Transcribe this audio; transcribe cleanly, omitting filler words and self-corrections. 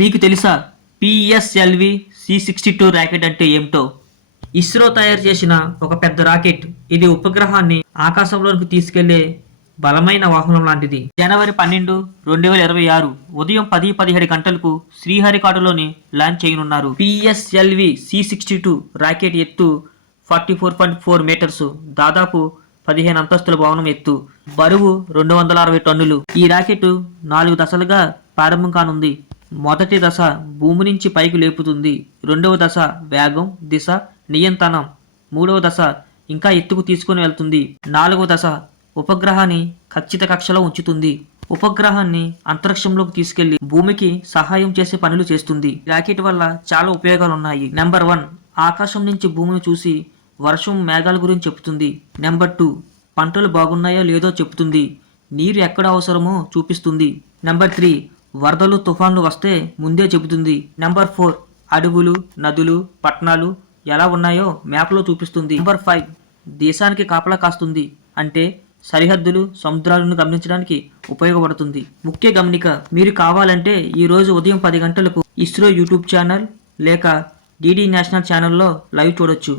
మీకు తెలుసా PSLV C62 rocket అంటే ఏమిటో? ఇస్రో తయారు చేసిన ఒక పెద్ద రాకెట్. ఇది ఉపగ్రహాన్ని ఆకాశంలోకి తీసుకెళ్లే బలమైన వాహనం లాంటిది. జనవరి 12, 2026 ఉదయం 10:17 గంటలకు శ్రీహరికోటలోని లాంచ్ చేయనున్నారు. పిఎస్ఎల్వి C62 రాకెట్ ఎత్తు 44.4 మీటర్స్, దాదాపు 15 అంతస్తుల భవనం ఎత్తు, బరువు 260 టన్నులు. ఈ రాకెట్ 4 దశలుగా ప్రారంభం కానుంది. మొదటి దశ భూమి నుంచి పైకి లేపుతుంది. రెండవ దశ వేగం, దిశ, నియంత్రణం. మూడవ దశ ఇంకా ఎత్తుకు తీసుకుని వెళ్తుంది. నాలుగవ దశ ఉపగ్రహాన్ని ఖచ్చిత కక్షలో ఉంచుతుంది. ఉపగ్రహాన్ని అంతరిక్షంలోకి తీసుకెళ్లి భూమికి సహాయం చేసే పనులు చేస్తుంది. రాకెట్ వల్ల చాలా ఉపయోగాలు ఉన్నాయి. నెంబర్ 1, ఆకాశం నుంచి భూమిని చూసి వర్షం, మేఘాల గురించి చెప్తుంది. నెంబర్ 2, పంటలు బాగున్నాయో లేదో చెప్తుంది. నీరు ఎక్కడ అవసరమో చూపిస్తుంది. నెంబర్ 3, వరదలు, తుఫాన్లు వస్తే ముందే చెబుతుంది. నెంబర్ 4, అడవులు, నదులు, పట్టణాలు ఎలా ఉన్నాయో మ్యాప్లో చూపిస్తుంది. నెంబర్ 5, దేశానికి కాపలా కాస్తుంది. అంటే సరిహద్దులు, సముద్రాలను గమనించడానికి ఉపయోగపడుతుంది. ముఖ్య గమనిక, మీరు కావాలంటే ఈ రోజు ఉదయం 10 గంటలకు ఇస్రో యూట్యూబ్ ఛానల్ లేక డిడి నేషనల్ ఛానల్లో లైవ్ చూడొచ్చు.